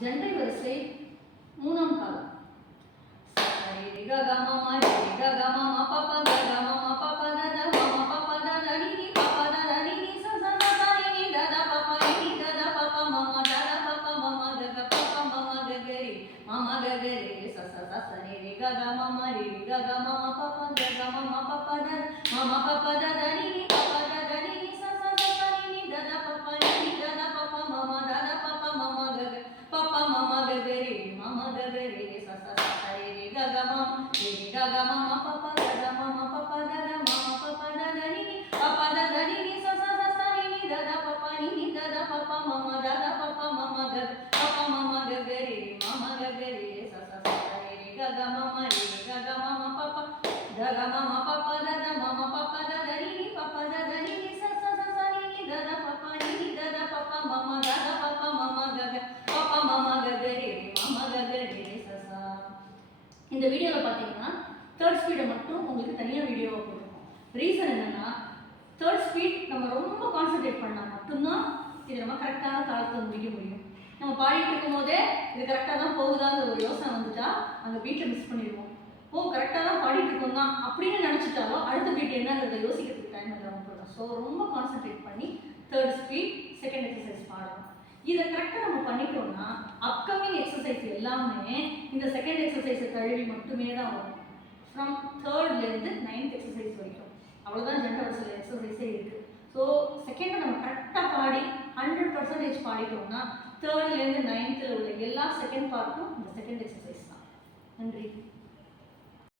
ஜெண்டை வரிசை மூணாம் காலம். சரி க க ம ம ரி க க ம ம ப ப க க ம ம ப ப த த ம ம ப ப த த ரி ரி ப ப த த ரி ரி ச ச ச ச ரி ரி த த ப ப ரி ரி த த ப ப ம ம த த ப ப ம ம க க ப ப ம ம க க ரி ம ம க க ரி ச ச ச ச ரி ரி க க ம ம ரி ரி க க ம ம ப ப க க ம ம ப ப த ம ம ப ப த த ரி ரி ப ப த த ரி ரி ச ச ச ச ரி ரி த த ப ப ரி ரி த த ப ப ம ம த த ப ப ம ம க க ப ப ம ம க க ரி ம ம க க ரி ச ச ச ச ரி ரி க க ம ரி ரி க க ம ம ப ப க க ம ம ப ப த த ம ம ப ப த த ரி ரி ப ப த த ரி ரி ச ச ச ச ரி ரி த த ப ப ரி ரி த த ப ப ம ம த த ப ப ம ம க ப ப ம ம க க ரி ம ம க க ரி ச ச ச ச ரி ரி க க ம ம ரி ரி க க ம ம ப ப த க ம ம ப ப த த ம ம ப ப த த ரி ரி ப ப த த ரி ரி ச ச ச ச ரி ரி த த ப ப ரி ரி த த ப ப ம ம த த ப ப ம ம க க ப ப ம ம க க ரி ம ம க க ரி ச ச. இந்த வீடியோவில் பார்த்தீங்கன்னா தேர்ட் ஸ்பீடை மட்டும் உங்களுக்கு தனியாக வீடியோவை போட்டுருக்கோம். ரீசன் என்னன்னா தேர்ட் ஸ்பீட் நம்ம ரொம்ப கான்சென்ட்ரேட் பண்ணால் மட்டும்தான் இது நம்ம கரெக்டான தாளத்தை முடிக்க முடியும். நம்ம பாடிட்டு இருக்கும் போதே இது கரெக்டாக தான் போகுதாங்கிற ஒரு யோசனை வந்துட்டா அந்த பீட்டை மிஸ் பண்ணிடுவோம். ஓ கரெக்டாக தான் பாடிட்டு இருக்கோம் தான் அப்படின்னு நினச்சிட்டாலும் அடுத்த பீட் என்னங்கிறத யோசிக்கிறதுக்கு டைம் இல்லாமல் போயிடும். ஸோ ரொம்ப கான்சென்ட்ரேட் பண்ணி தேர்ட் ஸ்பீட் செகண்ட் எக்ஸசைஸ் பாடணும். இதை கரெக்டாக நம்ம பண்ணிட்டோம்னா அப்கமிங் எக்ஸசைஸ் எல்லாமே இந்த செகண்ட் எக்ஸசைஸை தழுவி மட்டுமே தான் வரும். ஃப்ரம் தேர்ட்லேருந்து 9th எக்ஸசைஸ் வரைக்கும் அவ்வளோதான் ஜெண்டை வரிசையில் எக்ஸசைஸே இருக்குது. ஸோ செகண்டை நம்ம கரெக்டாக பாடி 100% பாடிட்டோம்னா தேர்ட்லேருந்து 9th உள்ள எல்லா செகண்ட் பார்ட்டும் இந்த செகண்ட் எக்ஸசைஸ் தான். நன்றி.